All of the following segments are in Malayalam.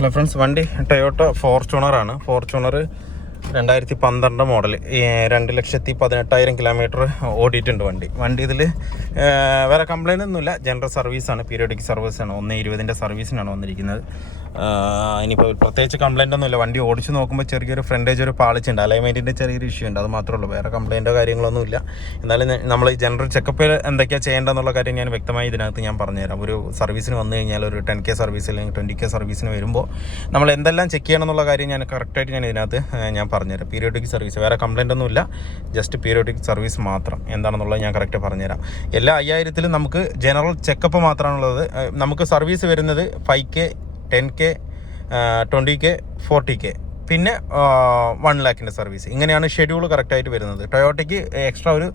ഹലോ ഫ്രണ്ട്സ്, വണ്ടി ടൊയോട്ട ഫോർച്യൂണറാണ്. ഫോർച്യൂണർ 2012 മോഡൽ, 2,18,000 കിലോമീറ്റർ ഓടിയിട്ടുണ്ട് വണ്ടി. ഇതിൽ വേറെ കംപ്ലൈൻ്റ് ഒന്നുമില്ല. ജനറൽ സർവീസാണ്, പീരിയോഡിക് സർവീസാണ്. 1/20 സർവീസിനാണ് വന്നിരിക്കുന്നത്. ഇനിയിപ്പോൾ പ്രത്യേകിച്ച് കംപ്ലൈൻ്റ് ഒന്നുമില്ല. വണ്ടി ഓടിച്ച് നോക്കുമ്പോൾ ചെറിയൊരു ഫ്രണ്ടേജ് ഒരു പാളിച്ചുണ്ട്, അലൈൻമെൻറ്റിൻ്റെ ചെറിയൊരു ഇഷ്യൂ ഉണ്ട്, അത് മാത്രമേ ഉള്ളൂ. വേറെ കംപ്ലൈൻറ്റോ കാര്യങ്ങളൊന്നുമില്ല. എന്നാലും നമ്മൾ ഈ ജനറൽ ചെക്കപ്പിൽ എന്തൊക്കെയാണ് ചെയ്യേണ്ടതെന്നുള്ള കാര്യം ഞാൻ വ്യക്തമായി ഇതിനകത്ത് ഞാൻ പറഞ്ഞുതരാം. ഒരു സർവീസിന് വന്നു കഴിഞ്ഞാൽ ഒരു 10K സർവീസ് അല്ലെങ്കിൽ 20K സർവീസിന് വരുമ്പോൾ നമ്മൾ എന്തെല്ലാം ചെക്ക് ചെയ്യണം എന്നുള്ള കാര്യം ഞാൻ കറക്റ്റായിട്ട് ഇതിനകത്ത് ഞാൻ പറഞ്ഞുതരാം. പീരിയോഡിക് സർവീസ്, വേറെ കംപ്ലൈൻ്റ് ഒന്നുമില്ല, ജസ്റ്റ് പീരിയോഡിക് സർവീസ് മാത്രം എന്താണെന്നുള്ളത് ഞാൻ കറക്റ്റ് പറഞ്ഞുതരാം. എല്ലാ 5000 നമുക്ക് ജനറൽ ചെക്കപ്പ് മാത്രമാണുള്ളത്. നമുക്ക് സർവീസ് വരുന്നത് 5K, 10K, 20K, 40K, പിന്നെ 1 lakhൻ്റെ സർവീസ്. ഇങ്ങനെയാണ് ഷെഡ്യൂൾ കറക്റ്റായിട്ട് വരുന്നത്. ടൊയോട്ടയ്ക്ക് എക്സ്ട്രാ ഒരു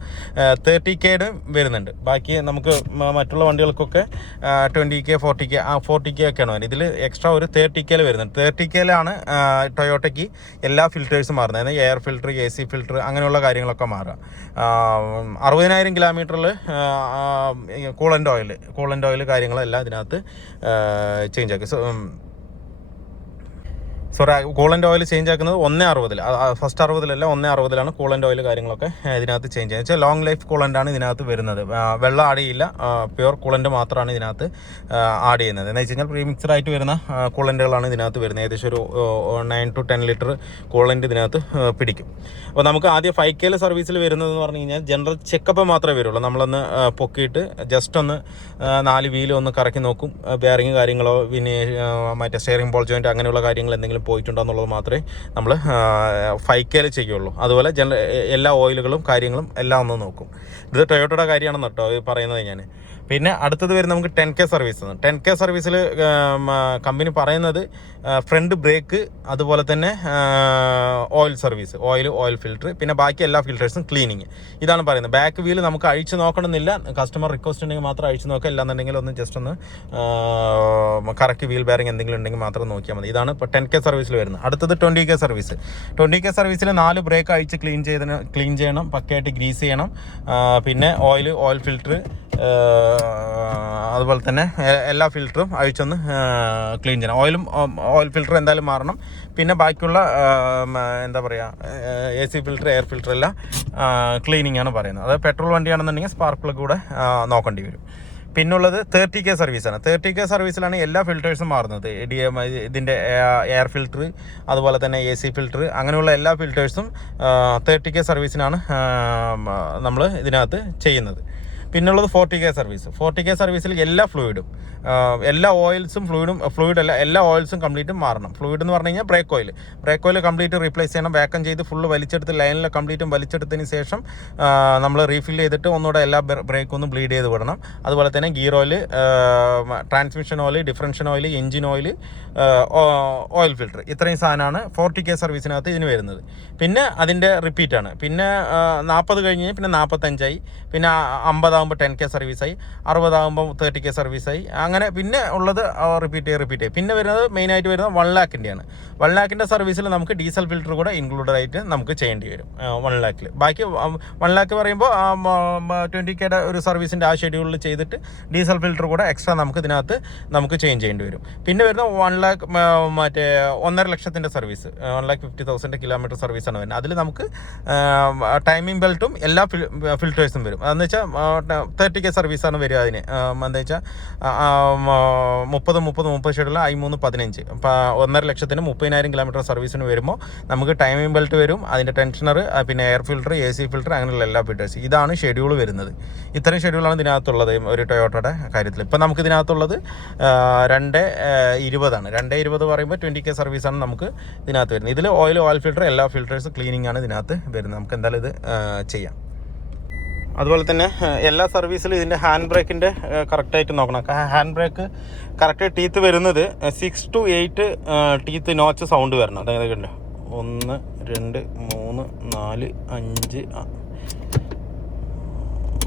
30Kയുടെ വരുന്നുണ്ട്. ബാക്കി നമുക്ക് മറ്റുള്ള വണ്ടികൾക്കൊക്കെ 20K, 40K ഒക്കെയാണ് വരുന്നത്. ഇതിൽ എക്സ്ട്രാ ഒരു 30Kയിൽ വരുന്നുണ്ട്. 30Kയിലാണ് ടൊയോട്ടയ്ക്ക് എല്ലാ ഫിൽറ്റേഴ്സും മാറുന്നത്. അതായത് എയർ ഫിൽറ്റർ, AC ഫിൽറ്റർ, അങ്ങനെയുള്ള കാര്യങ്ങളൊക്കെ മാറുക. 60,000 കിലോമീറ്ററിൽ കൂളൻ്റ് ഓയിൽ കാര്യങ്ങളെല്ലാം ഇതിനകത്ത് ചേഞ്ച് ആക്കി. കൂളൻ്റ് ഓയിൽ ചേഞ്ച് ആക്കുന്നത് 1.60, ഫസ്റ്റ് 60 1.60 കൂളൻ്റ് ഓയിൽ കാര്യങ്ങളൊക്കെ ഇതിനകത്ത് ചേഞ്ച് ചെയ്യുന്നത്. വെച്ചാൽ ലോങ് ലൈഫ് കൂളൻ്റാണ് ഇതിനകത്ത് വരുന്നത്. വെള്ളം ആഡ് ചെയ്യില്ല, പ്യുവർ കൂളൻ്റ് മാത്രമാണ് ഇതിനകത്ത് ആഡ് ചെയ്യുന്നത്. എന്ന് വെച്ച് കഴിഞ്ഞാൽ പ്രീമിക്സഡ് ആയിട്ട് വരുന്ന കൂളൻ്റുകളാണ് ഇതിനകത്ത് വരുന്നത്. ഏകദേശം ഒരു 9 to 10 ലിറ്റർ കൂളൻ്റ് ഇതിനകത്ത് പിടിക്കും. അപ്പോൾ നമുക്ക് ആദ്യം 5Kയിൽ സർവീസിൽ വരുന്നതെന്ന് പറഞ്ഞു കഴിഞ്ഞാൽ ജനറൽ ചെക്കപ്പ് മാത്രമേ വരുള്ളൂ. നമ്മളൊന്ന് പൊക്കിയിട്ട് ജസ്റ്റ് ഒന്ന് 4 വീലും ഒന്ന് കറക്കി നോക്കും. ബെയറിങ് കാര്യങ്ങളോ പിന്നെ മറ്റേ സ്റ്റിയറിംഗ് ബോൾ ജോയിൻറ്റ് അങ്ങനെയുള്ള കാര്യങ്ങൾ എന്തെങ്കിലും പോയിട്ടുണ്ടോ എന്നുള്ളത് മാത്രമേ നമ്മൾ 5Kയിൽ ചെയ്യുള്ളൂ. അതുപോലെ എല്ലാ ഓയിലുകളും കാര്യങ്ങളും എല്ലാം ഒന്ന് നോക്കും. ഇത് ടൊയോട്ടയുടെ കാര്യമാണെന്ന് കേട്ടോ പറയുന്നത് ഞാൻ. പിന്നെ അടുത്തത് വരും നമുക്ക് 10K സർവീസ്. 10K സർവീസിൽ കമ്പനി പറയുന്നത് ഫ്രണ്ട് ബ്രേക്ക്, അതുപോലെ തന്നെ ഓയിൽ സർവീസ്, ഓയിൽ ഫിൽറ്റർ, പിന്നെ ബാക്കി എല്ലാ ഫിൽറ്റേഴ്സും ക്ലീനിങ്, ഇതാണ് പറയുന്നത്. ബാക്ക് വീല് നമുക്ക് അഴിച്ച് നോക്കണമെന്നില്ല. കസ്റ്റമർ റിക്വസ്റ്റ് ഉണ്ടെങ്കിൽ മാത്രം അഴിച്ച് നോക്കുക. ഇല്ലാന്നുണ്ടെങ്കിൽ ഒന്ന് ജസ്റ്റ് ഒന്ന് കറക്റ്റ് വീൽ ബെയറിംഗ് എന്തെങ്കിലും ഉണ്ടെങ്കിൽ മാത്രം നോക്കിയാൽ മതി. ഇതാണ് ഇപ്പോൾ 10K സർവീസിൽ വരുന്നത്. അടുത്തത് 20K സർവീസ്. 20K സർവീസിൽ 4 ബ്രേക്ക് അഴിച്ച് ക്ലീൻ ചെയ്യണം, പക്കയായിട്ട് ഗ്രീസ് ചെയ്യണം. പിന്നെ ഓയിൽ ഫിൽറ്റർ, അതുപോലെ തന്നെ എല്ലാ ഫിൽറ്ററും അഴിച്ചൊന്ന് ക്ലീൻ ചെയ്യണം. ഓയിൽ ഫിൽറ്റർ എന്തായാലും മാറണം. പിന്നെ ബാക്കിയുള്ള എന്താ പറയുക, AC ഫിൽറ്റർ, എയർ ഫിൽറ്റർ എല്ലാം ക്ലീനിങ് ആണ് പറയുന്നത്. അത് പെട്രോൾ വണ്ടിയാണെന്നുണ്ടെങ്കിൽ സ്പാർക്ക് പ്ലഗ് കൂടെ നോക്കേണ്ടി വരും. പിന്നുള്ളത് 30K സർവീസാണ്. 30K സർവീസിലാണ് എല്ലാ ഫിൽറ്റേഴ്സും മാറുന്നത്. ഇതിൻ്റെ എയർ ഫിൽറ്റർ, അതുപോലെ തന്നെ AC ഫിൽറ്റർ, അങ്ങനെയുള്ള എല്ലാ ഫിൽറ്റേഴ്സും 30K സർവീസിനാണ് നമ്മൾ ഇതിനകത്ത് ചെയ്യുന്നത്. പിന്നുള്ളത് 40K സർവീസ്. 40K സർവീസിൽ എല്ലാ ഫ്ലൂയിഡും, എല്ലാ ഓയിൽസും ഫ്ലൂയിഡല്ല, എല്ലാ ഓയിൽസും കംപ്ലീറ്റ് മാറണം. ഫ്ലൂയിഡ് എന്ന് പറഞ്ഞു കഴിഞ്ഞാൽ ബ്രേക്ക് ഓയിൽ കംപ്ലീറ്റ് റീപ്ലേസ് ചെയ്യണം. വാക്കം ചെയ്ത് ഫുള്ള് വലിച്ചെടുത്ത് ലൈനിൽ കംപ്ലീറ്റും വലിച്ചെടുത്തതിന് ശേഷം നമ്മൾ റീഫിൽ ചെയ്തിട്ട് ഒന്നുകൂടെ എല്ലാ ബ്രേക്കൊന്നും ബ്ലീഡ് ചെയ്ത് വിടണം. അതുപോലെ തന്നെ gear oil, transmission oil, differential oil, engine oil, oil filter, ഇത്രയും സാധനമാണ് 40K സർവീസിനകത്ത് ഇതിന് വരുന്നത്. പിന്നെ അതിൻ്റെ റിപ്പീറ്റാണ്. പിന്നെ 40 കഴിഞ്ഞ് പിന്നെ 45ആയി, പിന്നെ 50 ആകുമ്പോൾ 10K സർവീസായി, 60 ആകുമ്പോൾ 30K സർവീസായി. അങ്ങനെ പിന്നെ ഉള്ളത് റിപ്പീറ്റ് ചെയ്യും. പിന്നെ വരുന്നത് മെയിനായിട്ട് വരുന്നത് 1 lakhൻ്റെയാണ്. 1 lakhൻ്റെ സർവീസിൽ നമുക്ക് ഡീസൽ ഫിൽറ്റർ കൂടെ ഇൻക്ലൂഡഡ് ആയിട്ട് നമുക്ക് ചെയ്യേണ്ടി വരും 1 lakhൽ. ബാക്കി 1 lakh പറയുമ്പോൾ 20Kയുടെ ഒരു സർവീസിൻ്റെ ആ ഷെഡ്യൂളിൽ ചെയ്തിട്ട് ഡീസൽ ഫിൽറ്റർ കൂടെ എക്സ്ട്രാ നമുക്ക് ഇതിനകത്ത് നമുക്ക് ചേഞ്ച് ചെയ്യേണ്ടി വരും. പിന്നെ വരുന്ന 1 lakh മറ്റേ 1.5 ലക്ഷത്തിൻ്റെ സർവീസ്, 1,50,000 കിലോമീറ്റർ സർവീസാണ് വരുന്നത്. അതിൽ നമുക്ക് ടൈമിംഗ് ബെൽറ്റും എല്ലാ ഫിൽറ്റേഴ്സും വരും. അതെന്ന് വെച്ചാൽ 30K സർവീസാണ് വരിക. അതിന് എന്താ വെച്ചാൽ 30 ഷെഡ്യൂൾ, I3 15. അപ്പോൾ 1.5 ലക്ഷത്തിന് 30,000 കിലോമീറ്റർ സർവീസിന് വരുമ്പോൾ നമുക്ക് ടൈമിംഗ് ബെൽറ്റ് വരും, അതിൻ്റെ ടെൻഷനർ, പിന്നെ എയർ ഫിൽറ്റർ, AC ഫിൽറ്റർ, അങ്ങനെയുള്ള എല്ലാ ഫിൽറ്റേഴ്സ്. ഇതാണ് ഷെഡ്യൂൾ വരുന്നത്. ഇത്രയും ഷെഡ്യൂളാണ് ഇതിനകത്തുള്ളത് ഒരു ടൊയോട്ടയുടെ കാര്യത്തിൽ. ഇപ്പോൾ നമുക്ക് ഇതിനകത്തുള്ളത് 2.20 2.20 പറയുമ്പോൾ 20K സർവീസാണ് നമുക്ക് ഇതിനകത്ത് വരുന്നത്. ഇതിൽ ഓയിൽ ഫിൽറ്റർ, എല്ലാ ഫിൽറ്റേഴ്സ് ക്ലീനിങ് ആണ് ഇതിനകത്ത് വരുന്നത്. നമുക്ക് എന്തായാലും ഇത് ചെയ്യാം. അതുപോലെ തന്നെ എല്ലാ സർവീസിലും ഇതിൻ്റെ ഹാൻഡ് ബ്രേക്കിൻ്റെ കറക്റ്റായിട്ട് നോക്കണം. ഹാൻഡ് ബ്രേക്ക് കറക്റ്റ് ടീത്ത് വരുന്നത് 6 to 8 ടീത്ത് നോച്ച് സൗണ്ട് വരണം. അതായത് കണ്ടോ, 1 2 3 4 5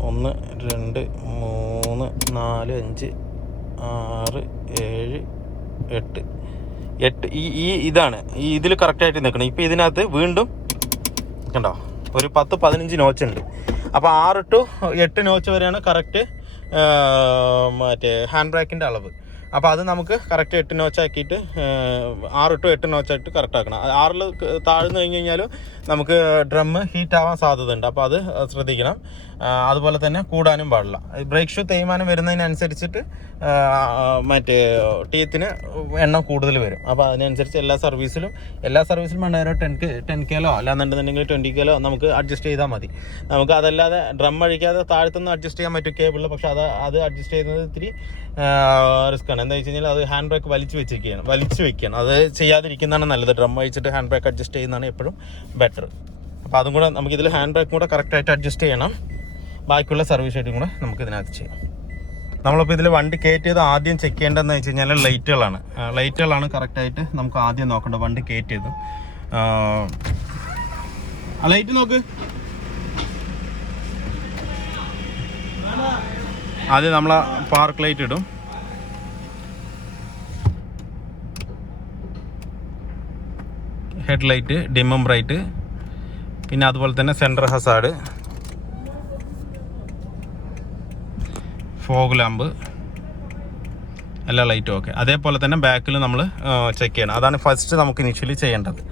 1 2 3 4 5 6 7 8 ഇതാണ് ഇതിൽ കറക്റ്റായിട്ട് നിൽക്കണം. ഇപ്പോൾ ഇതിനകത്ത് വീണ്ടും കണ്ടോ ഒരു 10-15 നോച്ചുണ്ട്. അപ്പോൾ 6 to 8 നോച്ച് വരെയാണ് കറക്റ്റ് മറ്റേ ഹാൻഡ് ബ്രേക്കിൻ്റെ അളവ്. അപ്പോൾ അത് നമുക്ക് കറക്റ്റ് 8 നോച്ചാക്കിയിട്ട് 6 to 8 നോച്ചായിട്ട് കറക്റ്റ് ആക്കണം. 6 താഴ്ന്നു കഴിഞ്ഞ് കഴിഞ്ഞാൽ നമുക്ക് ഡ്രം ഹീറ്റ് ആവാൻ സാധ്യത ഉണ്ട്. അപ്പോൾ അത് ശ്രദ്ധിക്കണം. അതുപോലെ തന്നെ കൂടാനും പാടില്ല. ബ്രേക്ക് ഷൂ തേയ്മാനം വരുന്നതിനനുസരിച്ചിട്ട് മറ്റേ ടീത്തിന് എണ്ണം കൂടുതൽ വരും. അപ്പോൾ അതിനനുസരിച്ച് എല്ലാ സർവീസിലും വേണ്ട ഒരു 10 കിലോ അല്ലാന്നുണ്ടെന്നുണ്ടെങ്കിൽ 20 കിലോ നമുക്ക് അഡ്ജസ്റ്റ് ചെയ്താൽ മതി. നമുക്ക് അതല്ലാതെ ഡ്രം അഴിക്കാതെ താഴത്തുനിന്ന് അഡ്ജസ്റ്റ് ചെയ്യാൻ പറ്റും കേബിളിൽ. പക്ഷേ അത് അഡ്ജസ്റ്റ് ചെയ്യുന്നത് ഇത്തിരി റിസ്ക് ആണ്. എന്താ വെച്ച് കഴിഞ്ഞാൽ അത് ഹാൻഡ് ബ്രേക്ക് വലിച്ചു വെക്കുകയാണ്. അത് ചെയ്യാതിരിക്കുന്നതാണ് നല്ലത്. ഡ്രം അഴിച്ചിട്ട് ഹാൻഡ് ബ്രേക്ക് അഡ്ജസ്റ്റ് ചെയ്യുന്നതാണ് എപ്പോഴും ബെറ്റർ. അപ്പോൾ അതും കൂടെ നമുക്കിതിൽ ഹാൻഡ് ബ്രേക്കും കൂടെ കറക്റ്റായിട്ട് അഡ്ജസ്റ്റ് ചെയ്യണം. ബാക്കിയുള്ള സർവീസ് ആയിട്ടും കൂടെ നമുക്ക് ഇതിനകത്ത് ചെയ്യാം. നമ്മളിപ്പോൾ ഇതിൽ വണ്ടി കയറ്റിയത് ആദ്യം ചെക്ക് ചെയ്യേണ്ടതെന്ന് വെച്ച് കഴിഞ്ഞാൽ ലൈറ്റുകളാണ് കറക്റ്റായിട്ട് നമുക്ക് ആദ്യം നോക്കേണ്ടത്. വണ്ടി കയറ്റിയത് ലൈറ്റ് നോക്ക്. ആദ്യം നമ്മൾ പാർക്ക് ലൈറ്റ് ഇടും. ഹെഡ് ലൈറ്റ്, ഡിമ്മും ബ്രൈറ്റ്, പിന്നെ അതുപോലെ തന്നെ സെൻറ്റർ ഹസാർഡ്, ഫോഗ് ലാമ്പ്, എല്ലാ ലൈറ്റും ഓക്കെ. അതേപോലെ തന്നെ ബാക്കിൽ നമ്മൾ ചെക്ക് ചെയ്യണം. അതാണ് ഫസ്റ്റ് നമുക്ക് ഇനിഷ്യലി ചെയ്യേണ്ടത്.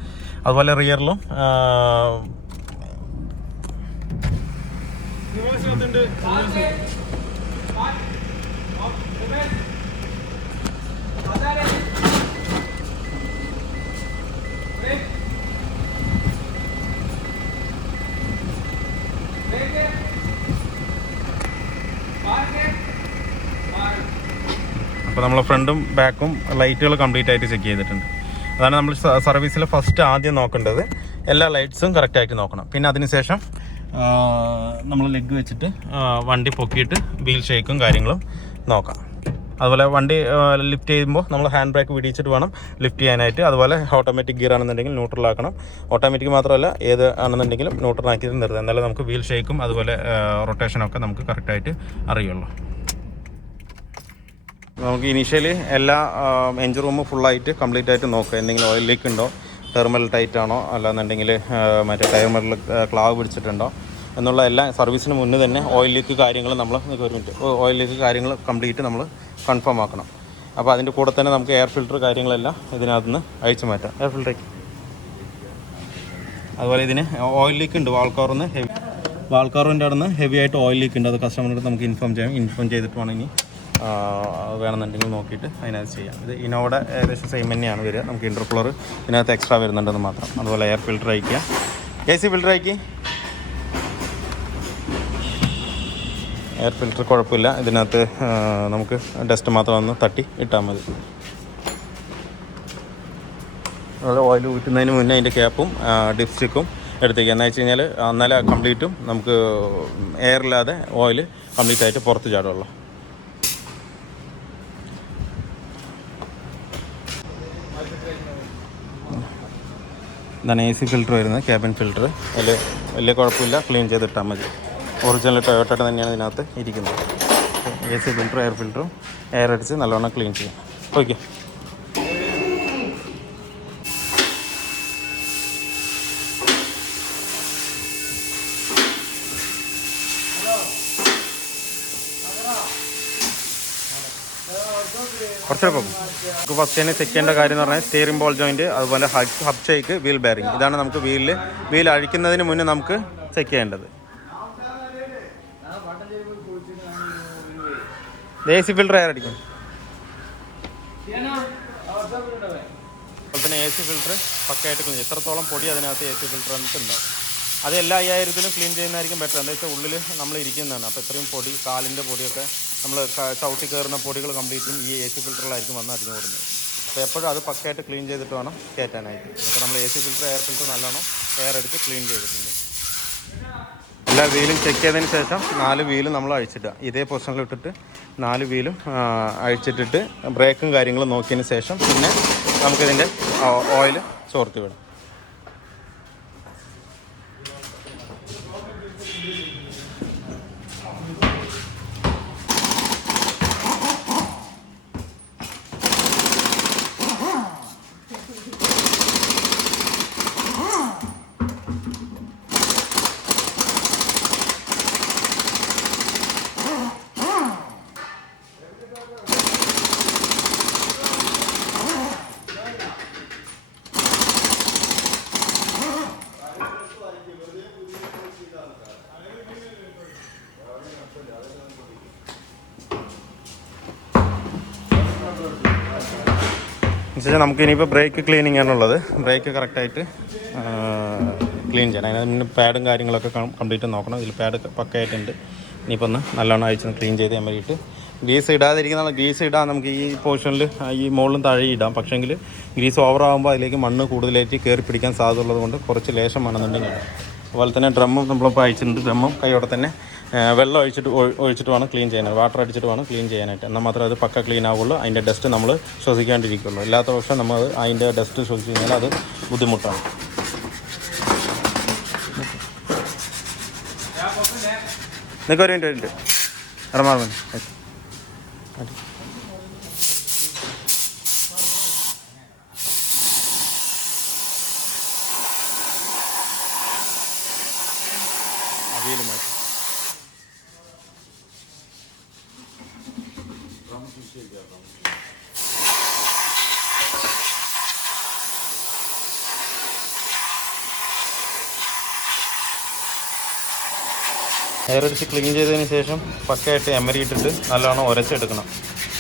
അതുപോലെ റിയറിലും അപ്പോൾ നമ്മൾ ഫ്രണ്ടും ബാക്കും ലൈറ്റുകൾ കംപ്ലീറ്റ് ആയിട്ട് ചെക്ക് ചെയ്തിട്ടുണ്ട്. അതാണ് നമ്മൾ സർവീസിൽ ഫസ്റ്റ് ആദ്യം നോക്കേണ്ടത്. എല്ലാ ലൈറ്റ്സും കറക്റ്റായിട്ട് നോക്കണം. പിന്നെ അതിനുശേഷം നമ്മൾ ലെഗ് വെച്ചിട്ട് വണ്ടി പൊക്കിയിട്ട് വീൽ ഷേക്കും കാര്യങ്ങളും നോക്കാം. അതുപോലെ വണ്ടി ലിഫ്റ്റ് ചെയ്യുമ്പോൾ നമ്മൾ ഹാൻഡ് ബ്രേക്ക് പിടിച്ചിട്ട് വേണം ലിഫ്റ്റ് ചെയ്യാനായിട്ട്. അതുപോലെ ഓട്ടോമാറ്റിക് ഗിയർ ആണെന്നുണ്ടെങ്കിൽ ന്യൂട്രലാക്കണം. ഓട്ടോമാറ്റിക് മാത്രമല്ല ഏത് ആണെന്നുണ്ടെങ്കിലും ന്യൂട്രലാക്കിയിട്ട് നിർത്തുക. എന്നാലും നമുക്ക് വീൽ ഷേക്കും അതുപോലെ റൊട്ടേഷനൊക്കെ നമുക്ക് കറക്റ്റായിട്ട് അറിയുള്ളൂ. നമുക്ക് ഇനീഷ്യലി എല്ലാ എഞ്ചിൻ റൂമും ഫുള്ളായിട്ട് കംപ്ലീറ്റ് ആയിട്ട് നോക്കുക. എന്തെങ്കിലും ഓയിൽ ലീക്ക് ഉണ്ടോ, ടെർമിനൽ ടൈറ്റ് ആണോ, അല്ലാന്നുണ്ടെങ്കിൽ മറ്റേ ടയർ മെഡൽ ക്ലാവ് പിടിച്ചിട്ടുണ്ടോ എന്നുള്ള എല്ലാ സർവീസിന് മുന്നേ തന്നെ ഓയിൽ ലീക്ക് കാര്യങ്ങൾ ഓയിൽ ലീക്ക് കാര്യങ്ങൾ കംപ്ലീറ്റ് നമ്മൾ കൺഫേം ആക്കണം. അപ്പോൾ അതിൻ്റെ കൂടെ തന്നെ നമുക്ക് എയർ ഫിൽറ്റർ കാര്യങ്ങളെല്ലാം ഇതിനകത്ത് നിന്ന് അഴിച്ചു മാറ്റാം. എയർ ഫിൽറ്ററേക്ക് അതുപോലെ ഇതിന് ഓയിൽ ലീക്ക് ഉണ്ട്. വാൾക്കാറിൻ്റെ അവിടെ നിന്ന് ഹെവി ആയിട്ട് ഓയിൽ ലീക്ക് ഉണ്ട്. അത് കസ്റ്റമറിനോട് നമുക്ക് ഇൻഫോം ചെയ്തിട്ട് വേണം ഇനി വേണമെന്നുണ്ടെങ്കിൽ നോക്കിയിട്ട് അതിനകത്ത് ചെയ്യാം. ഇത് ഇനോടെ ഏകദേശം സെയിം തന്നെയാണ് വരിക. നമുക്ക് ഇൻ്റർകൂളർ ഇതിനകത്ത് എക്സ്ട്രാ വരുന്നുണ്ടെന്ന് മാത്രം. അതുപോലെ എയർ ഫിൽറ്റർ അയക്കുക, AC ഫിൽറ്റർ അയക്കി. എയർ ഫിൽറ്റർ കുഴപ്പമില്ല. ഇതിനകത്ത് നമുക്ക് ഡസ്റ്റ് മാത്രം ഒന്ന് തട്ടി ഇട്ടാൽ മതി. അതുപോലെ ഓയിൽ ഊറ്റുന്നതിന് മുന്നേ അതിൻ്റെ ക്യാപ്പും ഡിപ്സ്റ്റിക്കും എടുത്തേക്കുക. എന്ന് വെച്ച് കഴിഞ്ഞാൽ എന്നാലേ കംപ്ലീറ്റും നമുക്ക് എയറില്ലാതെ ഓയിൽ കംപ്ലീറ്റ് ആയിട്ട് പുറത്ത് ചാടുള്ളൂ. ഇതാണ് AC ഫിൽറ്റർ വരുന്നത്, ക്യാബിൻ ഫിൽറ്റർ. അതിൽ വലിയ കുഴപ്പമില്ല, ക്ലീൻ ചെയ്തിട്ടാൽ മതി. ഒറിജിനൽ ടൊയോട്ടയുടെ തന്നെയാണ് ഇതിനകത്ത് ഇരിക്കുന്നത്. AC ഫിൽറ്ററും എയർ ഫിൽറ്ററും എയർ അടിച്ച് നല്ലോണം ക്ലീൻ ചെയ്യാം. ഓക്കെ. കുറച്ചുകൂടെ പോകും. നമുക്ക് ഫസ്റ്റ് തന്നെ ചെക്ക് ചെയ്യേണ്ട കാര്യം എന്ന് പറഞ്ഞാൽ സ്റ്റിയറിംഗ് ബോൾ ജോയിൻറ്റ്, അതുപോലെ ഹബ് ഷേക്ക്, വീൽ ബെയറിംഗ്. ഇതാണ് നമുക്ക് വീൽ അഴിക്കുന്നതിന് മുന്നേ നമുക്ക് ചെക്ക് ചെയ്യേണ്ടത്. AC ഫിൽറ്റർ എയർ അടിക്കും. അതുപോലെ തന്നെ AC ഫിൽറ്റർ പക്കയായിട്ട് ക്ലീൻ. എത്രത്തോളം പൊടി അതിനകത്ത് AC ഫിൽറ്റർ എന്നിട്ട് ഉണ്ടാവും. അത് എല്ലാ 5000-ലും ക്ലീൻ ചെയ്യുന്നതായിരിക്കും ബെറ്റർ. എന്താ വെച്ചാൽ ഉള്ളിൽ നമ്മൾ ഇരിക്കുന്നതാണ്. അപ്പോൾ ഇത്രയും പൊടി, കാലിൻ്റെ പൊടിയൊക്കെ നമ്മൾ ചവിട്ടി കയറുന്ന പൊടികൾ കംപ്ലീറ്റും ഈ AC ഫിൽറ്ററിലായിരിക്കും വന്ന് അടിഞ്ഞു കൊടുക്കുന്നത്. അപ്പോൾ എപ്പോഴും അത് പക്കയായിട്ട് ക്ലീൻ ചെയ്തിട്ട് വേണം കയറ്റാനായിട്ട്. അപ്പോൾ നമ്മൾ AC ഫിൽറ്റർ എയർ ഫിൽറ്റർ നല്ലോണം എയർ അടിച്ച് ക്ലീൻ ചെയ്തിട്ടുണ്ട്. എല്ലാ വീലും ചെക്ക് ചെയ്തതിന് ശേഷം 4 വീലും നമ്മൾ അഴിച്ചിട്ടുക. ഇതേ പൊസിഷനിൽ ഇട്ടിട്ട് 4 വീലും അഴിച്ചിട്ടിട്ട് ബ്രേക്കും കാര്യങ്ങളും നോക്കിയതിന് ശേഷം പിന്നെ നമുക്കിതിൻ്റെ ഓയിൽ ചോർത്തി വിടാം. എന്നുവെച്ചാൽ നമുക്ക് ഇനിയിപ്പോൾ ബ്രേക്ക് ക്ലീനിങ് ആണുള്ളത്. ബ്രേക്ക് കറക്റ്റായിട്ട് ക്ലീൻ ചെയ്യണം. അതിന് മുന്നേ പാഡും കാര്യങ്ങളൊക്കെ കംപ്ലീറ്റ് നോക്കണം. ഇതിൽ പാഡ് പക്കയായിട്ടുണ്ട്. ഇനിയിപ്പോൾ ഒന്ന് നല്ലോണം അഴിച്ച് ക്ലീൻ ചെയ്ത് ഞാൻ വേണ്ടിയിട്ട് ഗ്രീസ് ഇടാതിരിക്കുന്ന ഗ്രീസ് ഇടാൻ നമുക്ക് ഈ പോർഷനിൽ ഈ മുകളിലും താഴെ ഇടാം. പക്ഷേങ്കിൽ ഗ്രീസ് ഓവറാകുമ്പോൾ അതിലേക്ക് മണ്ണ് കൂടുതലായിട്ട് കയറി പിടിക്കാൻ സാധ്യത ഉള്ളത് കൊണ്ട് കുറച്ച് ലേശം വേണമെന്നുണ്ടെങ്കിൽ ഇടാം. അതുപോലെ തന്നെ ഡ്രമ്മും നമ്മളിപ്പോൾ അഴിച്ചിട്ടുണ്ട്. ഡ്രമ്മും കൈയോടെ തന്നെ വെള്ളം ഒഴിച്ചിട്ട് വേണം ക്ലീൻ ചെയ്യാനായിട്ട്, വാട്ടർ അടിച്ചിട്ട് വേണം ക്ലീൻ ചെയ്യാനായിട്ട്. എന്നാൽ മാത്രമേ അത് പക്ക ക്ലീൻ ആവുള്ളൂ. അതിൻ്റെ ഡസ്റ്റ് നമ്മൾ ശ്വസിക്കാണ്ടിരിക്കുള്ളൂ. ഇല്ലാത്ത പക്ഷം നമ്മൾ അതിൻ്റെ ഡസ്റ്റ് ശ്വസിച്ച് കഴിഞ്ഞാൽ അത് ബുദ്ധിമുട്ടാണ്. നിനക്ക് ഒരു മിനിറ്റ് ഇടമാറുന്നു. അവിയൽ മാറ്റി എയറടിച്ച് ക്ലീൻ ചെയ്തതിന് ശേഷം പക്കയായിട്ട് എമരി ഇട്ടിട്ട് നല്ലോണം ഉരച്ചെടുക്കണം.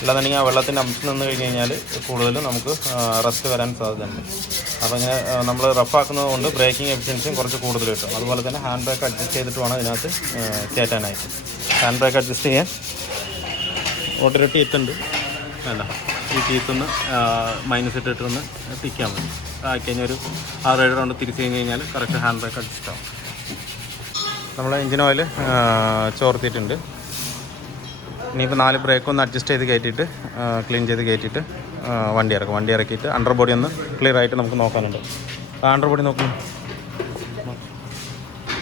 അല്ലാന്നുണ്ടെങ്കിൽ ആ വെള്ളത്തിൻ്റെ അംശം നിന്ന് കഴിഞ്ഞ് കഴിഞ്ഞാൽ കൂടുതലും നമുക്ക് റസ്റ്റ് വരാൻ സാധ്യതയുണ്ട്. അപ്പോൾ ഇങ്ങനെ നമ്മൾ റഫാക്കുന്നത് കൊണ്ട് ബ്രേക്കിംഗ് എഫിഷ്യൻസിയും കുറച്ച് കൂടുതൽ കിട്ടും. അതുപോലെ തന്നെ ഹാൻഡ് ബ്രേക്ക് അഡ്ജസ്റ്റ് ചെയ്തിട്ട് വേണം ഇതിനകത്ത് കയറ്റാനായിട്ട്. ഹാൻഡ് ബ്രേക്ക് അഡ്ജസ്റ്റ് ചെയ്യാൻ ഓട്ടൊരു ടീത്തുണ്ട്, വേണ്ട ഈ ടീത്തൊന്ന് മൈനസ് ഇട്ടിട്ടൊന്ന് തിക്കാൻ മതി. ആയിക്കഴിഞ്ഞാൽ ഒരു 6-7 റൗണ്ട് തിരിച്ച് കഴിഞ്ഞ് കഴിഞ്ഞാൽ കറക്റ്റ് ഹാൻഡ് ബ്രേക്ക് അഡ്ജസ്റ്റ് ആവും. നമ്മൾ എഞ്ചിൻ ഓയിൽ ചോർത്തിയിട്ടുണ്ട്. ഇനിയിപ്പോൾ 4 ബ്രേക്കൊന്ന് അഡ്ജസ്റ്റ് ചെയ്ത് കയറ്റിയിട്ട് ക്ലീൻ ചെയ്ത് കയറ്റിയിട്ട് വണ്ടി ഇറക്കിയിട്ട് അണ്ടർ ബോഡി ഒന്ന് ക്ലിയർ ആയിട്ട് നമുക്ക് നോക്കാനുണ്ട്. അണ്ടർ ബോഡി നോക്കുന്നു.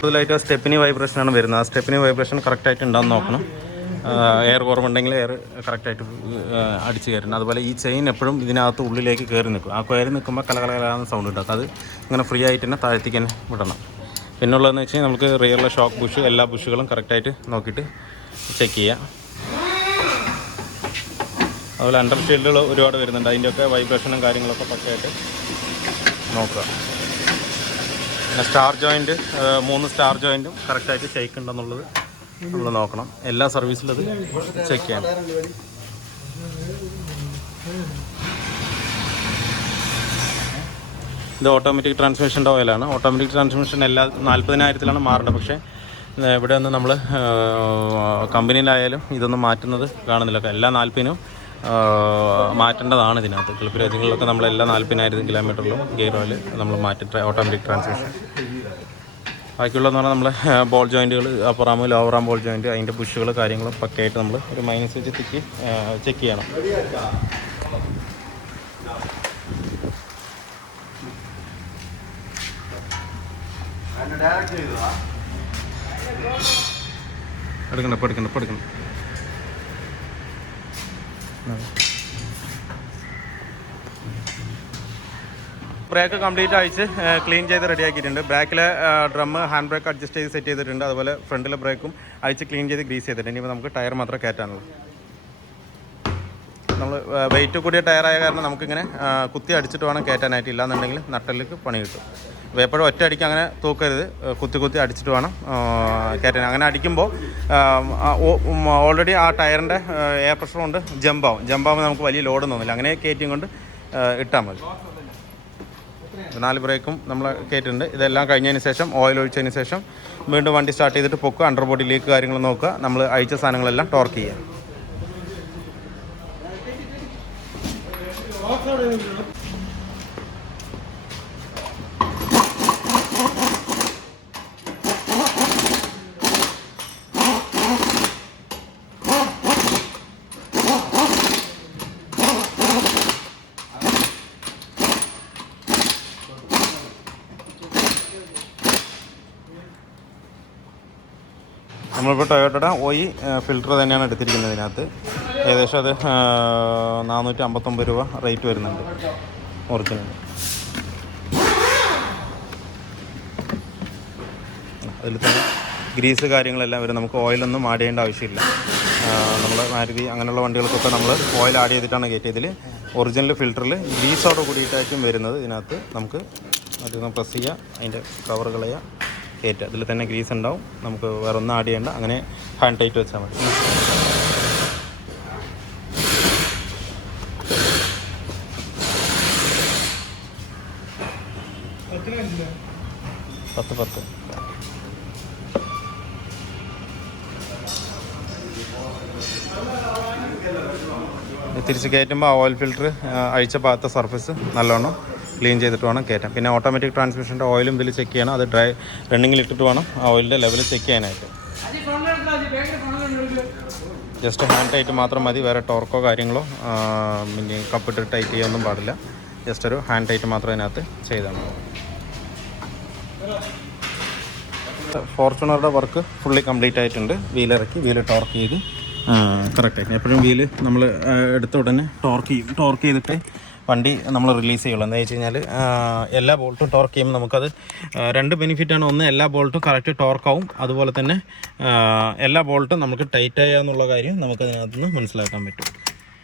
കൂടുതലായിട്ട് സ്റ്റെപ്പിനി വൈബ്രേഷനാണ് വരുന്നത്. ആ സ്റ്റെപ്പിനി വൈബ്രേഷൻ കറക്റ്റായിട്ട് ഉണ്ടാകുന്ന നോക്കണം. എയർ കുറവുണ്ടെങ്കിൽ എയർ കറക്റ്റായിട്ട് അടിച്ച് കയറണം. അതുപോലെ ഈ ചെയിൻ എപ്പോഴും ഇതിനകത്ത് ഉള്ളിലേക്ക് കയറി നിൽക്കും. ആ കയറി നിൽക്കുമ്പോൾ കലകലകലാന്ന് സൗണ്ട് ഉണ്ടാകും. അത് ഇങ്ങനെ ഫ്രീ ആയിട്ട് തന്നെ താഴ്ത്തിക്ക് തന്നെ വിടണം. പിന്നുള്ളതെന്ന് വെച്ച് കഴിഞ്ഞാൽ നമുക്ക് റിയറിലെ ഷോക്ക് ബുഷ് എല്ലാ ബുഷുകളും കറക്റ്റായിട്ട് നോക്കിയിട്ട് ചെക്ക് ചെയ്യാം. അതുപോലെ അണ്ടർ ഷീൽഡുകൾ ഒരുപാട് വരുന്നുണ്ട്. അതിൻ്റെയൊക്കെ വൈബ്രേഷനും കാര്യങ്ങളൊക്കെ പക്കയായിട്ട് നോക്കുക. പിന്നെ സ്റ്റാർ ജോയിൻറ്റ് 3 സ്റ്റാർ ജോയിൻറ്റും കറക്റ്റായിട്ട് ഷെയ്ക്ക് ഉണ്ടെന്നുള്ളത് നമ്മൾ നോക്കണം. എല്ലാ സർവീസിലും അത് ചെക്ക് ചെയ്യണം. ഇത് ഓട്ടോമാറ്റിക് ട്രാൻസ്മിഷൻ്റെ ഓയിലാണ്. ഓട്ടോമാറ്റിക് ട്രാൻസ്മിഷൻ എല്ലാ 40,000-ലാണ് മാറേണ്ടത്. പക്ഷേ ഇവിടെ ഒന്ന് നമ്മൾ കമ്പനിയിലായാലും ഇതൊന്നും മാറ്റുന്നത് കാണുന്നില്ല. എല്ലാ 40-നും മാറ്റേണ്ടതാണ്. ഇതിനകത്ത് ഗൾഫ് രാജ്യങ്ങളിലൊക്കെ നമ്മൾ എല്ലാ 40,000 കിലോമീറ്ററിലും ഗിയർ ഓയിൽ നമ്മൾ മാറ്റി ഓട്ടോമാറ്റിക് ട്രാൻസ്മിഷൻ. ബാക്കിയുള്ളതെന്ന് പറഞ്ഞാൽ നമ്മൾ ബോൾ ജോയിൻറ്റുകൾ, upper arm lower arm ball joint, അതിൻ്റെ ബുഷുകൾ കാര്യങ്ങളും പക്കയായിട്ട് നമ്മൾ ഒരു മൈനസ് വെച്ച് തിക്കി ചെക്ക് ചെയ്യണം. എടുക്കണം. ബ്രേക്ക് കംപ്ലീറ്റ് അഴിച്ച് ക്ലീൻ ചെയ്ത് റെഡിയാക്കിയിട്ടുണ്ട്. ബാക്കിലെ ഡ്രമ്മ് ഹാൻഡ് ബ്രേക്ക് അഡ്ജസ്റ്റ് ചെയ്ത് സെറ്റ് ചെയ്തിട്ടുണ്ട്. അതുപോലെ ഫ്രണ്ടിലെ ബ്രേക്കും അഴിച്ച് ക്ലീൻ ചെയ്ത് ഗ്രീസ് ചെയ്തിട്ടുണ്ട്. ഇനിയിപ്പോൾ നമുക്ക് ടയർ മാത്രമേ കയറ്റാനുള്ളൂ. നമ്മൾ വെയിറ്റ് കൂടിയ ടയറായ കാരണം നമുക്കിങ്ങനെ കുത്തി അടിച്ചിട്ട് വേണം കയറ്റാനായിട്ട്. ഇല്ലാന്നുണ്ടെങ്കിൽ നട്ടലിലേക്ക് പണി കിട്ടും. അപ്പോൾ എപ്പോഴും ഒറ്റ അടിക്ക് അങ്ങനെ തൂക്കരുത്. കുത്തി അടിച്ചിട്ട് വേണം കയറ്റാൻ. അങ്ങനെ അടിക്കുമ്പോൾ ഓൾറെഡി ആ ടയറിൻ്റെ എയർ പ്രഷർ കൊണ്ട് ജമ്പാവും നമുക്ക് വലിയ ലോഡ് തോന്നില്ല. അങ്ങനെ കയറ്റിയും കൊണ്ട് ഇട്ടാൽ മതി. 4 ബ്രേക്കും നമ്മൾ കയറ്റിട്ടുണ്ട്. ഇതെല്ലാം കഴിഞ്ഞതിന് ശേഷം ഓയിൽ ഒഴിച്ചതിന് ശേഷം വീണ്ടും വണ്ടി സ്റ്റാർട്ട് ചെയ്തിട്ട് പൊക്കുക. അണ്ടർ ബോഡി ലീക്ക് കാര്യങ്ങൾ നോക്കുക. നമ്മൾ അയച്ച സാധനങ്ങളെല്ലാം ടോർക്ക് ചെയ്യുക. നമ്മളിപ്പോൾ ടൊയോട്ടയുടെ ഓയി ഫിൽറ്റർ തന്നെയാണ് എടുത്തിരിക്കുന്നത്. ഇതിനകത്ത് ഏകദേശം അത് 459 രൂപ റേറ്റ് വരുന്നുണ്ട് ഒറിജിനൽ. അതിൽ തന്നെ ഗ്രീസ് കാര്യങ്ങളെല്ലാം വരും. നമുക്ക് ഓയിലൊന്നും ആഡ് ചെയ്യേണ്ട ആവശ്യമില്ല. നമ്മൾ മാരുതി അങ്ങനെയുള്ള വണ്ടികൾക്കൊക്കെ നമ്മൾ ഓയിൽ ആഡ് ചെയ്തിട്ടാണ് കയറ്റിയത്. ഇതിൽ ഒറിജിനൽ ഫിൽറ്ററിൽ ഗ്രീസോട് കൂടിയിട്ടായിരിക്കും വരുന്നത്. ഇതിനകത്ത് നമുക്ക് അതൊന്ന് പ്രസ് ചെയ്യുക, അതിൻ്റെ കവർ കളയുക, കയറ്റുക. ഇതിൽ തന്നെ ഗ്രീസ് ഉണ്ടാവും. നമുക്ക് വേറെ ഒന്നും ആഡ് ചെയ്യേണ്ട. അങ്ങനെ ഹാൻഡ് ടൈറ്റ് വെച്ചാൽ മതി. 10. തിരിച്ച് കയറ്റുമ്പോൾ ഓയിൽ ഫിൽറ്റർ അഴിച്ച ഭാഗത്തെ സർഫസ് നല്ലോണം ക്ലീൻ ചെയ്തിട്ട് വേണം കയറ്റാം. പിന്നെ ഓട്ടോമാറ്റിക് ട്രാൻസ്മിഷൻ്റെ ഓയിലും ഇതിൽ ചെക്ക് ചെയ്യണം. അത് റണ്ണിങ്ങിൽ ഇട്ടിട്ട് വേണം ആ ഓയിലിൻ്റെ ലെവൽ ചെക്ക് ചെയ്യാനായിട്ട്. ജസ്റ്റ് ഹാൻഡ് ടൈറ്റ് മാത്രം മതി, വേറെ ടോർക്കോ കാര്യങ്ങളോ പിന്നെ കപ്പിട്ട് ടൈറ്റ് ചെയ്യാനൊന്നും പാടില്ല. ജസ്റ്റ് ഒരു ഹാൻഡ് ടൈറ്റ് മാത്രം അതിനകത്ത് ചെയ്താൽ മതി. ഫോർച്യൂണറുടെ വർക്ക് ഫുള്ളി കംപ്ലീറ്റ് ആയിട്ടുണ്ട്. വീലിറക്കി വീല് ടോർക്ക് ചെയ്ത് കറക്റ്റായിട്ട് എപ്പോഴും വീല് നമ്മൾ എടുത്ത ഉടനെ ടോർക്ക് ചെയ്തിട്ട് വണ്ടി നമ്മൾ റിലീസ് ചെയ്യുള്ളൂ. എന്താ വെച്ച് കഴിഞ്ഞാൽ എല്ലാ ബോൾട്ടും ടോർക്ക് ചെയ്യുമ്പോൾ നമുക്കത് 2 ബെനിഫിറ്റാണ്. ഒന്ന്, എല്ലാ ബോൾട്ടും കറക്റ്റ് ടോർക്കാവും. അതുപോലെ തന്നെ എല്ലാ ബോൾട്ടും നമുക്ക് ടൈറ്റ് ചെയ്യാന്നുള്ള കാര്യം നമുക്കതിനകത്ത് നിന്ന് മനസ്സിലാക്കാൻ പറ്റും.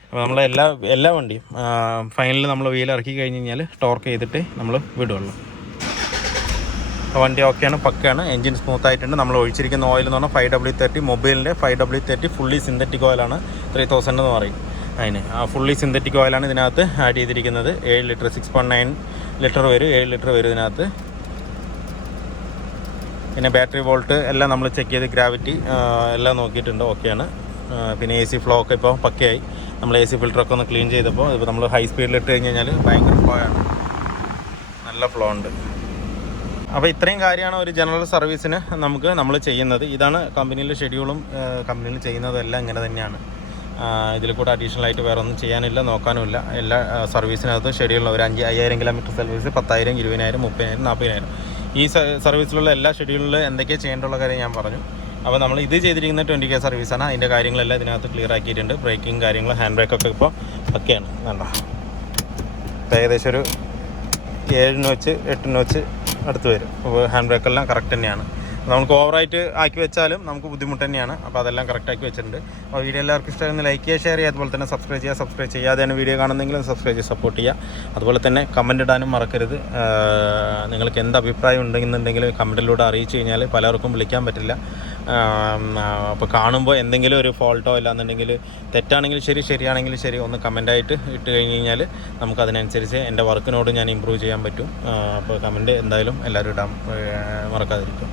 അപ്പോൾ നമ്മൾ എല്ലാ വണ്ടിയും ഫൈനലിൽ നമ്മൾ വീലിറക്കി കഴിഞ്ഞ് കഴിഞ്ഞാൽ ടോർക്ക് ചെയ്തിട്ട് നമ്മൾ വിടുള്ളൂ. വണ്ടി ഓക്കെയാണ്, പക്കയാണ്. എൻജിൻ സ്മൂത്ത് ആയിട്ടുണ്ട്. നമ്മൾ ഒഴിച്ചിരിക്കുന്ന ഓയിൽ എന്ന് പറഞ്ഞാൽ 5W30 മൊബൈലിൻ്റെ 5W30 ഫുള്ളി സിന്തറ്റിക് ഓയിലാണ്. 3000 എന്ന് പറയും അതിന്. ഫുള്ളി സിന്തറ്റിക് ഓയിലാണ് ഇതിനകത്ത് ആഡ് ചെയ്തിരിക്കുന്നത്. 7 ലിറ്റർ 6.9 ലിറ്റർ വരും, 7 ലിറ്റർ വരും ഇതിനകത്ത്. പിന്നെ ബാറ്ററി വോൾട്ട് എല്ലാം നമ്മൾ ചെക്ക് ചെയ്ത് ഗ്രാവിറ്റി എല്ലാം നോക്കിയിട്ടുണ്ട്, ഓക്കെയാണ്. പിന്നെ AC ഫ്ലോ ഒക്കെ ഇപ്പോൾ പക്കയായി. നമ്മൾ AC ഫിൽറ്ററൊക്കെ ഒന്ന് ക്ലീൻ ചെയ്തപ്പോൾ ഇപ്പോൾ നമ്മൾ ഹൈ സ്പീഡിൽ ഇട്ട് കഴിഞ്ഞ് കഴിഞ്ഞാൽ ഭയങ്കര ഫ്ലോ ആണ്, നല്ല ഫ്ലോ ഉണ്ട്. അപ്പോൾ ഇത്രയും കാര്യമാണ് ഒരു ജനറൽ സർവീസിന് നമ്മൾ ചെയ്യുന്നത്. ഇതാണ് കമ്പനിയിലെ ഷെഡ്യൂളും കമ്പനിയിൽ ചെയ്യുന്നതും എല്ലാം ഇങ്ങനെ തന്നെയാണ്. ഇതിൽ കൂടെ അഡീഷണൽ ആയിട്ട് വേറെ ഒന്നും ചെയ്യാനില്ല, നോക്കാനുമില്ല. എല്ലാ സർവീസിനകത്ത് ഷെഡ്യൂളിൽ ഒരു 5000 കിലോമീറ്റർ സർവീസ് 10,000, 20,000, 30,000, 40,000 ഈ സർവീസിലുള്ള എല്ലാ ഷെഡ്യൂളിൽ എന്തൊക്കെയാണ് ചെയ്യേണ്ടുള്ള കാര്യം ഞാൻ പറഞ്ഞു. അപ്പോൾ നമ്മൾ ഇത് ചെയ്തിരിക്കുന്ന 20K സർവീസാണ്. അതിൻ്റെ കാര്യങ്ങളെല്ലാം ഇതിനകത്ത് ക്ലിയർ ആക്കിയിട്ടുണ്ട്. ബ്രേക്കിംഗ് കാര്യങ്ങൾ, ഹാൻഡ് ബ്രേക്കൊക്കെ ഇപ്പോൾ ഒക്കെയാണ്. വേണ്ട ഏകദേശം ഒരു 7 വെച്ച് 8 വെച്ച് അടുത്ത് വരും. അപ്പോൾ ഹാൻഡ് ബ്രേക്കെല്ലാം കറക്റ്റ് തന്നെയാണ്. നമുക്ക് ഓവറായിട്ട് ആക്കി വെച്ചാലും നമുക്ക് ബുദ്ധിമുട്ട് തന്നെയാണ്. അപ്പോൾ അതെല്ലാം കറക്റ്റ് ആക്കി വെച്ചിട്ടുണ്ട്. അപ്പോൾ വീഡിയോ എല്ലാവർക്കും ഇഷ്ടമായിരുന്നു ലൈക്ക് ചെയ്യുക, ഷെയർ ചെയ്യുക, അതുപോലെ തന്നെ സബ്സ്ക്രൈബ് ചെയ്യാതെയാണ് വീഡിയോ കാണുന്നെങ്കിലും സബ്സ്ക്രൈബ് ചെയ്ത് സപ്പോർട്ട് ചെയ്യുക. അതുപോലെ തന്നെ കമൻറ്റ് ഇടാനും മറക്കരുത്. നിങ്ങൾക്ക് എന്ത് അഭിപ്രായം ഉണ്ടെന്നുണ്ടെങ്കിൽ കമൻറ്റിലൂടെ അറിയിച്ചു കഴിഞ്ഞാൽ പലർക്കും വിളിക്കാൻ പറ്റില്ല. അപ്പോൾ കാണുമ്പോൾ എന്തെങ്കിലും ഒരു ഫോൾട്ടോ ഇല്ലാന്നുണ്ടെങ്കിൽ തെറ്റാണെങ്കിൽ ശരി, ശരിയാണെങ്കിൽ ശരി, ഒന്ന് കമൻറ്റായിട്ട് ഇട്ട് കഴിഞ്ഞ് കഴിഞ്ഞാൽ നമുക്കതിനനുസരിച്ച് എൻ്റെ വർക്കിനോട് ഞാൻ ഇമ്പ്രൂവ് ചെയ്യാൻ പറ്റും. അപ്പോൾ കമൻറ്റ് എന്തായാലും എല്ലാവരും ഇടാൻ മറക്കാതിരിക്കും.